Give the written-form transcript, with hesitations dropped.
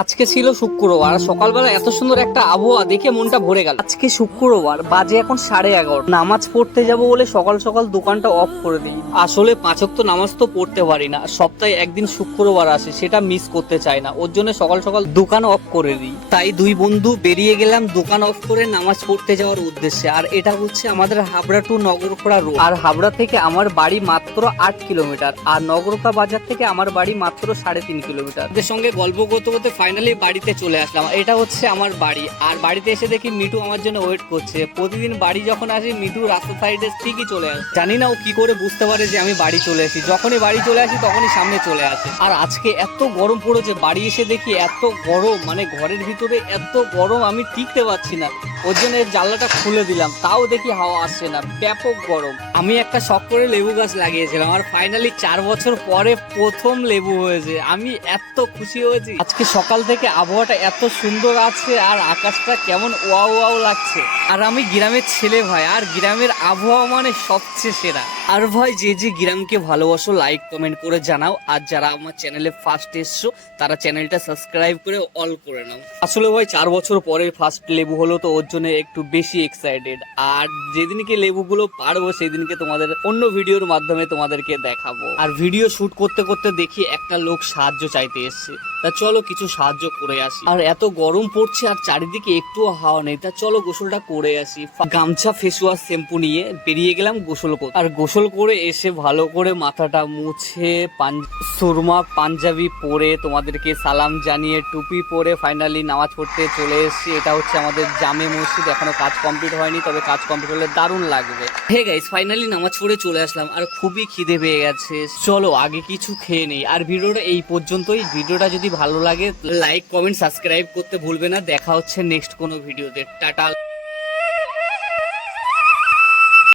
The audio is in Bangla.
আজকে ছিল শুক্রবার, সকালবেলা এত সুন্দর একটা আবহাওয়া দেখে মনটা ভরে গেল। আজকে শুক্রবার, বাজে এখন 11:30। নামাজ পড়তে যাব বলে সকাল সকাল দোকানটা অফ করে দিই। আসলে 5 ওয়াক্ত নামাজ তো পড়তে পারি না, সপ্তাহে একদিন শুক্রবার আসে, সেটা মিস করতে চাই না। ওর জন্য সকাল সকাল দোকান অফ করে দিই। তাই দুই বন্ধু বেরিয়ে গেলাম দোকান অফ করে নামাজ পড়তে যাওয়ার উদ্দেশ্যে। আর এটা হচ্ছে আমাদের হাবড়া টু নগরপাড়া রোড। আর হাবড়া থেকে আমার বাড়ি মাত্র 8 কিলোমিটার, আর নগরপাড়া বাজার থেকে আমার বাড়ি মাত্র 3.5 কিলোমিটার। ওদের সঙ্গে গল্প করতে করতে ফাইনালি বাড়িতে চলে আসলাম। এটা হচ্ছে আমার বাড়ি। আর বাড়িতে এসে দেখি মিঠু আমার জন্য ওয়েট করছে। প্রতিদিন বাড়ি যখন আসি মিঠু রাস্তা সাইডে ঠিকই চলে আসে। জানি না ও কি করে বুঝতে পারে যে আমি বাড়ি চলে আসি। যখনই বাড়ি চলে আসি তখনই সামনে চলে আসে। আর আজকে এত গরম পড়েছে, বাড়ি এসে দেখি এত গরম, মানে ঘরের ভিতরে এত গরম আমি টিকতে পারছি না। ওর জন্য জানলাটা খুলে দিলাম, তাও দেখি হাওয়া আসছে না, ব্যাপক গরম। আমি একটা শখ করে লেবু গাছ লাগিয়েছিলাম, আর ফাইনালি 4 বছর পরে প্রথম লেবু হয়েছে। আমি এত খুশি হয়েছি। আজকে সকাল থেকে আবহাওয়াটা এত সুন্দর আছে, আর আকাশটা কেমন ওয়াও ওয়াও লাগছে। আর আমি গ্রামের ছেলে ভাই, আর গ্রামের আবহাওয়া মানে সবচেয়ে সেরা। আর ভাই যে যে গ্রামকে ভালোবাসো লাইক কমেন্ট করে জানাও। আর যারা আমার চ্যানেলে ফার্স্ট এসছো তারা চ্যানেলটা সাবস্ক্রাইব করে অল করে নাও। আসলে ভাই 4 বছর পরে ফার্স্ট লেবু হলো, তো ওর জন্য একটু বেশি এক্সাইটেড। আর যেদিনকে লেবুগুলো পারবো সেদিনকে তোমাদের অন্য ভিডিওর মাধ্যমে তোমাদেরকে দেখাবো। আর ভিডিও শুট করতে করতে দেখি একটা লোক সাহায্য চাইতে এসছে, তা চলো কিছু সাহায্য করে আসি। আর এত গরম পড়ছে আর চারিদিকে একটুও হাওয়া নেই, তা চলো গোসলটা করে আসি। গামছা, ফেস ওয়াশ, শ্যাম্পু নিয়ে বেরিয়ে গেলাম গোসল করতে। আর গোসল করে এসে ভালো করে মাথাটা মুছে সুরমা পাঞ্জাবি পরে তোমাদেরকে সালাম জানিয়ে টুপি পরে ফাইনালি নামাজ পড়তে চলে এসেছি। এটা হচ্ছে আমাদের জামে মসজিদ। এখনো কাজ কমপ্লিট হয়নি, তবে কাজ কমপ্লিট হলে দারুণ লাগবে। হে গাইস, ফাইনালি নামাজ পড়ে চলে আসলাম, আর খুবই খিদে পেয়ে গেছে। চলো আগে কিছু খেয়ে নেই। আর ভিডিওটা এই পর্যন্তই। ভিডিওটা যদি ভালো লাগে লাইক কমেন্ট সাবস্ক্রাইব করতে ভুলবে না। দেখা হচ্ছে নেক্সট কোনো ভিডিওতে। টাটা।